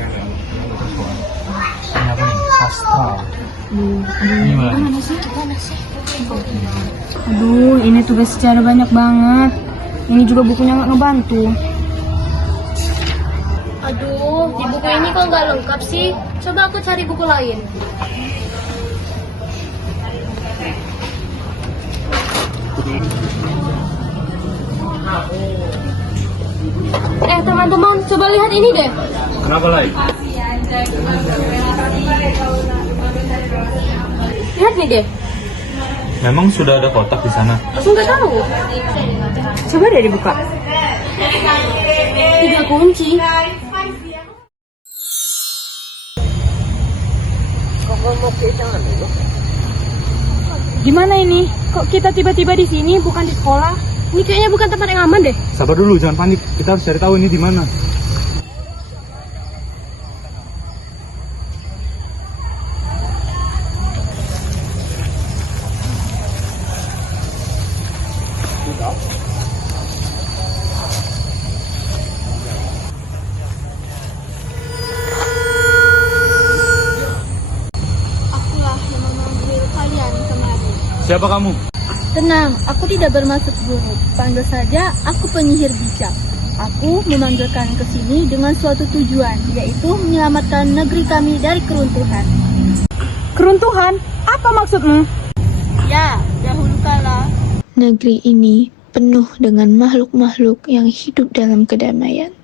Ini apa nih? Sastra. Ini Gimana sih? Aduh, ini tugas secara banyak banget. Ini juga bukunya nggak ngebantu. Aduh, di buku ini kok nggak lengkap sih? Coba aku cari buku lain. Teman-teman, coba lihat ini deh. Kenapa lagi? Lihat nih deh. Memang sudah ada kotak di sana. Aku nggak tahu. Coba deh dibuka. 3 kunci. Gimana ini? Kok kita tiba-tiba di sini, bukan di sekolah? Ini kayaknya bukan tempat yang aman deh. Sabar dulu, jangan panik. Kita harus cari tahu ini di mana. Akulah yang memanggil kalian kemari. Siapa kamu? Tenang, aku tidak bermaksud buruk. Panggil saja aku penyihir bijak. Aku memanggilkan ke sini dengan suatu tujuan, yaitu menyelamatkan negeri kami dari keruntuhan. Keruntuhan? Apa maksudmu? Ya, dahulu kala Negeri ini penuh dengan makhluk-makhluk yang hidup dalam kedamaian.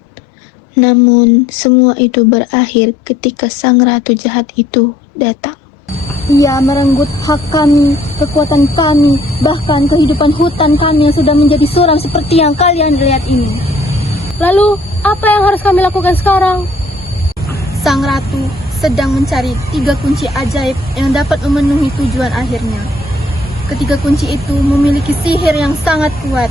Namun, semua itu berakhir ketika sang ratu jahat itu datang. ia merenggut hak kami, kekuatan kami, bahkan kehidupan hutan kami yang sudah menjadi suram seperti yang kalian lihat ini. Lalu, apa yang harus kami lakukan sekarang? Sang ratu sedang mencari 3 kunci ajaib yang dapat memenuhi tujuan akhirnya. Ketiga kunci itu memiliki sihir yang sangat kuat.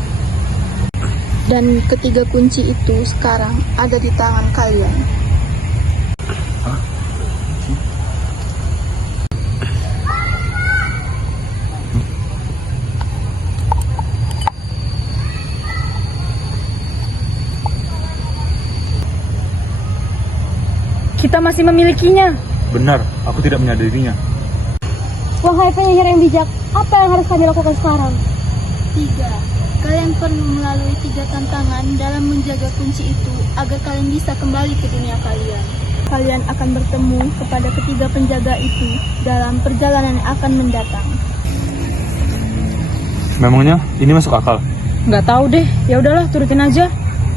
Dan ketiga kunci itu sekarang ada di tangan kalian. Kita masih memilikinya. Benar, aku tidak menyadarinya. Wahai penyihir yang bijak, apa yang harus kami lakukan sekarang? 3. Kalian perlu melalui 3 tantangan dalam menjaga kunci itu agar kalian bisa kembali ke dunia kalian. Kalian akan bertemu kepada ketiga penjaga itu dalam perjalanan yang akan mendatang. Memangnya ini masuk akal? Nggak tahu deh. Ya udahlah, turutin aja.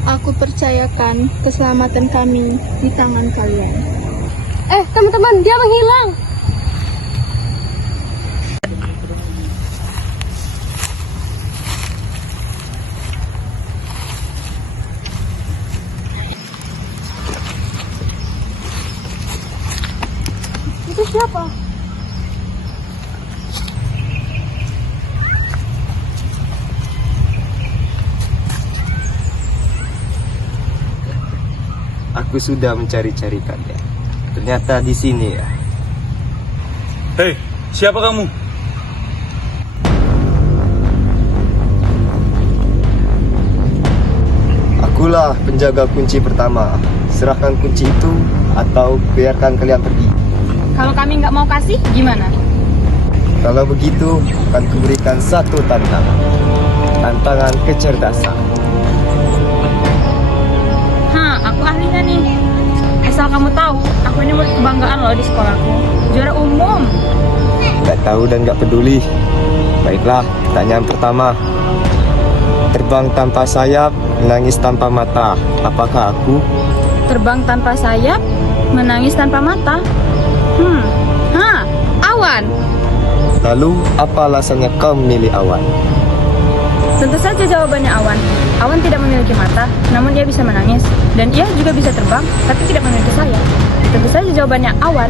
Aku percayakan keselamatan kami di tangan kalian. Teman-teman, dia menghilang. Itu siapa? Aku sudah mencari-cari kalian. Ternyata di sini ya. Hei, siapa kamu? Akulah penjaga kunci pertama. Serahkan kunci itu atau biarkan kalian pergi. Kalau kami nggak mau kasih, gimana? Kalau begitu, akan kuberikan satu tantangan. Tantangan kecerdasan. Aku ahlinya nih. Asal kamu tahu, aku ini murid kebanggaan loh di sekolahku. Juara umum. Gak tahu dan gak peduli. Baiklah, pertanyaan pertama. Terbang tanpa sayap, menangis tanpa mata. Apakah aku? Terbang tanpa sayap, menangis tanpa mata. Awan. Lalu, apa alasannya kau memilih awan? Tentu saja jawabannya awan. Awan tidak memiliki mata, namun ia bisa menangis. Dan ia juga bisa terbang, tapi tidak memiliki sayap. Tentu saja jawabannya awan.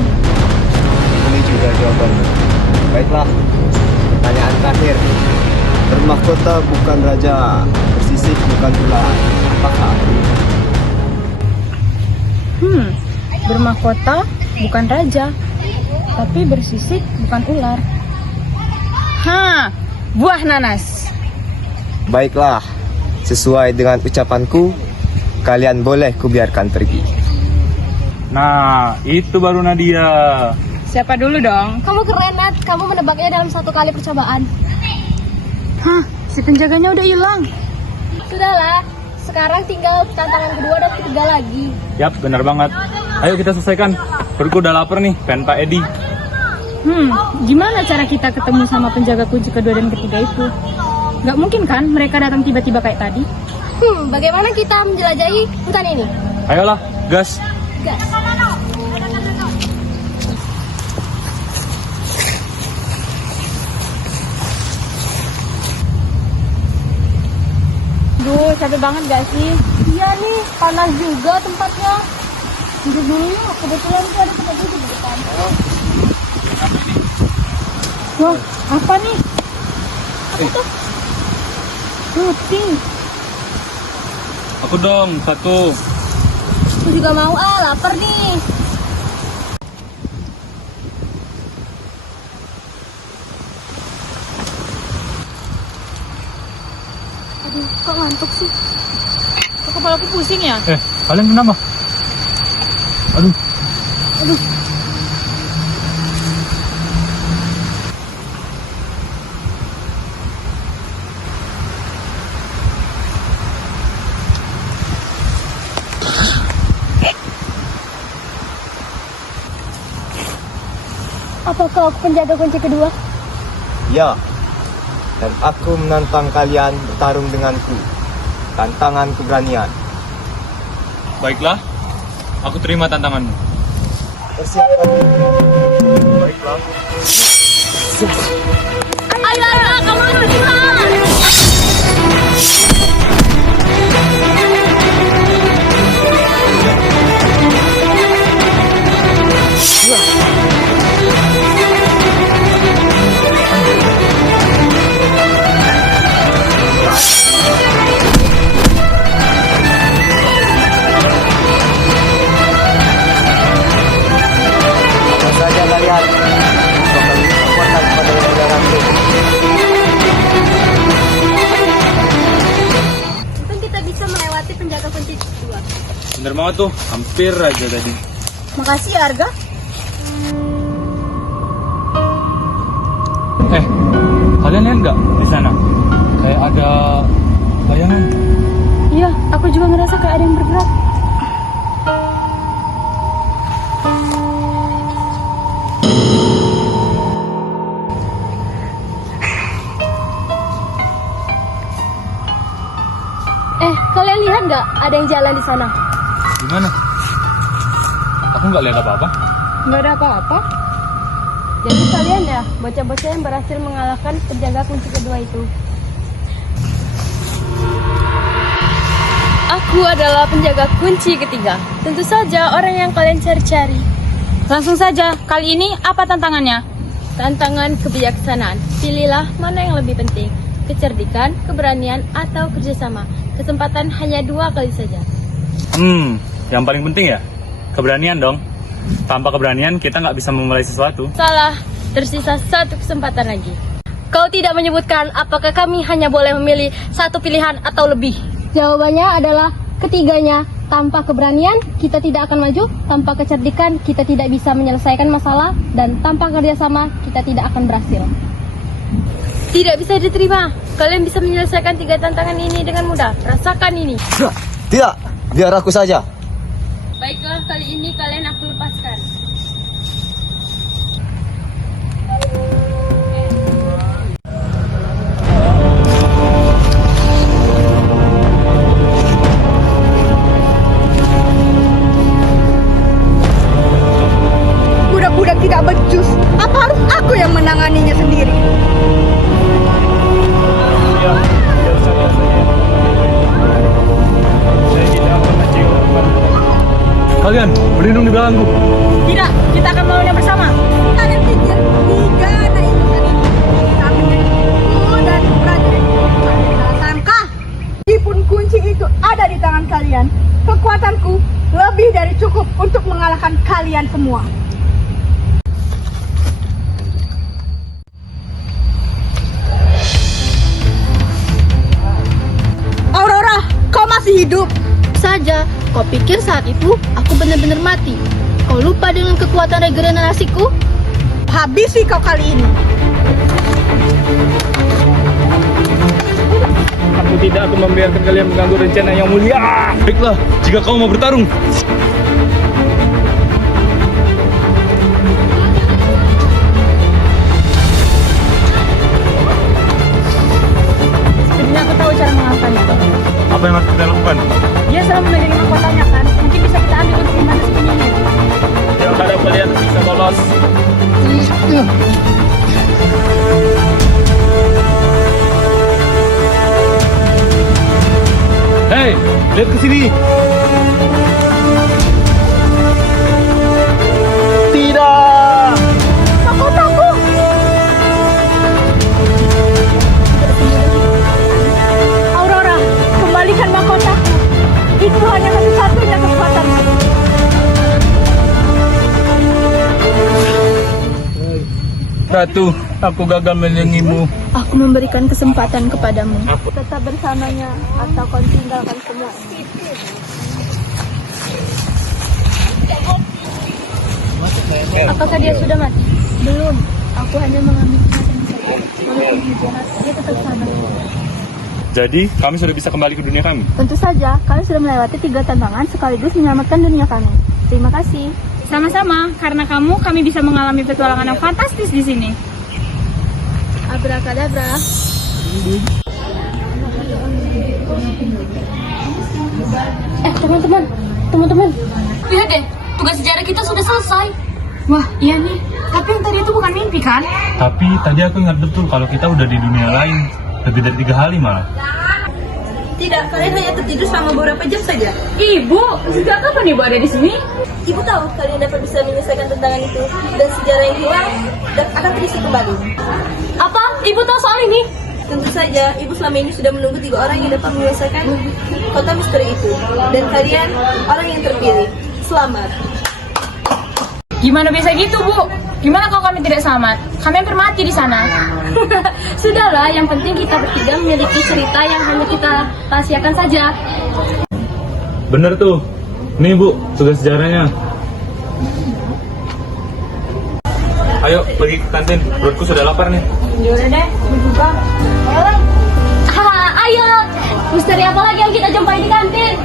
Ini juga jawabannya. Baiklah, pertanyaan terakhir. Bermahkota bukan raja, bersisik bukan ular. Apakah aku? Bermahkota bukan raja, tapi bersisik bukan ular. Buah nanas. Baiklah, sesuai dengan ucapanku, kalian boleh kubiarkan pergi. Nah, itu baru Nadia. Siapa dulu dong? Kamu keren, Nat. Kamu menebaknya dalam 1 kali percobaan. Hah, si penjaganya udah hilang. Sudahlah, sekarang tinggal tantangan kedua dan ketiga lagi. Yap, benar banget. Ayo kita selesaikan. Perutku udah lapar nih, pengen Pak Edi. Gimana cara kita ketemu sama penjaga kunci kedua dan ketiga itu? Gak mungkin kan mereka datang tiba-tiba kayak tadi? Bagaimana kita menjelajahi hutan ini? Ayolah, gas. Gas. Duh, capek banget gak sih? Iya nih, panas juga tempatnya. Duduk dulu yuk, kebetulan tuh ada tempat duduk di depan. Wah, apa nih? Apa tuh? Roti. Aku dong, satu. Aku juga mau, lapar nih. Aduh, kok ngantuk sih? Kok kepalaku pusing ya? Kalian kenapa? Aduh. Apakah aku penjaga kunci kedua? Ya, dan aku menantang kalian bertarung denganku. Tantangan keberanian. Baiklah, aku terima tantanganmu. Persiapkan. Baiklah. Ayo, kamu harus berjuang. Apa saja kalian? Bakal kekuatan pada saudaraku. Untung kita bisa melewati penjaga kunci kedua. Bener banget tuh, hampir aja tadi. Makasih ya, Arga. Kalian lihat nggak di sana? Kayak ada bayangan. Iya, aku juga ngerasa kayak ada yang bergerak. Kalian lihat nggak ada yang jalan di sana? Gimana? Aku nggak lihat apa-apa. Nggak ada apa-apa. Jadi kalian ya, bocah-bocah yang berhasil mengalahkan penjaga kunci kedua itu. Aku adalah penjaga kunci ketiga. Tentu saja orang yang kalian cari-cari. Langsung saja, kali ini apa tantangannya? Tantangan kebijaksanaan. Pilihlah mana yang lebih penting. Kecerdikan, keberanian, atau kerjasama. Kesempatan hanya 2 kali saja. Yang paling penting ya, keberanian dong. Tanpa keberanian kita nggak bisa memulai sesuatu. Salah, tersisa 1 kesempatan lagi. Kau tidak menyebutkan apakah kami hanya boleh memilih 1 pilihan atau lebih. Jawabannya adalah ketiganya. Tanpa keberanian, kita tidak akan maju. Tanpa kecerdikan, kita tidak bisa menyelesaikan masalah. Dan tanpa kerjasama, kita tidak akan berhasil. Tidak bisa diterima. Kalian bisa menyelesaikan 3 tantangan ini dengan mudah. Rasakan ini. Tidak, biar aku saja. Baiklah, kali ini kalian aku lepaskan. Budak-budak tidak becus. Apa harus aku yang menanganinya sendiri? Kalian berlindung di belakangku. Tidak, kita akan melawannya bersama. Kalian pikir tidak ada ikutan ini? Kami menjadiku dan prajurit. Sangka, meskipun kunci itu ada di tangan kalian, kekuatanku lebih dari cukup untuk mengalahkan kalian semua. Aurora, kau masih hidup. saja, kau pikir saat itu aku benar-benar mati? Kau lupa dengan kekuatan regenerasiku? Habisi kau kali ini. Aku tidak akan membiarkan kalian mengganggu rencana yang mulia. Baiklah, jika kau mau bertarung. Sebenarnya aku tahu cara mengalahkannya. Apa yang harus kita lakukan? Dia selalu memegang mahkotanya kan? Mungkin bisa kita ambil untuk gimana sembunyinya. Yang harap kalian bisa lolos. Hei, lihat ke sini. Tidak. Mahkotaku. Aurora, kembalikan mahkotaku. Itu hanya satu-satunya kekuatanku. Ratu, aku gagal melindungimu. Aku memberikan kesempatan kepadamu. Tetap bersamanya atau kau tinggalkan semua. Apakah dia sudah mati? Belum, aku hanya mengambil kesempatan saja. Walaupun dia jahat, dia tetap sabar. Jadi, kami sudah bisa kembali ke dunia kami. Tentu saja, kalian sudah melewati 3 tantangan sekaligus menyelamatkan dunia kami. Terima kasih. Sama-sama, karena kamu kami bisa mengalami petualangan yang fantastis di sini. Abrakadabra. Teman-teman. Lihat deh, tugas sejarah kita sudah selesai. Wah, iya nih. Tapi yang tadi itu bukan mimpi kan? Tapi tadi aku ingat betul kalau kita udah di dunia lain. Lebih dari 3 hari malah. Tidak, kalian hanya tertidur selama beberapa jam saja. Ibu, sejak kapan ibu ada di sini? Ibu tahu kalian dapat bisa menyelesaikan tantangan itu dan sejarah yang hilang dan akan terisi kembali. Apa? Ibu tahu soal ini? Tentu saja, ibu selama ini sudah menunggu 3 orang yang dapat menyelesaikan kota misteri itu. Dan kalian orang yang terpilih. Selamat. Gimana bisa gitu, Bu? Gimana kalau kami tidak selamat? Kami hampir mati di sana. Sudahlah, yang penting kita bertiga memiliki cerita yang hanya kita rahasiakan saja. Bener tuh. Nih Bu, tugas sejarahnya. Ayo pergi ke kantin, perutku sudah lapar nih. Yaudah deh, aku juga. Ayo, misteri apa lagi yang kita jumpai di kantin?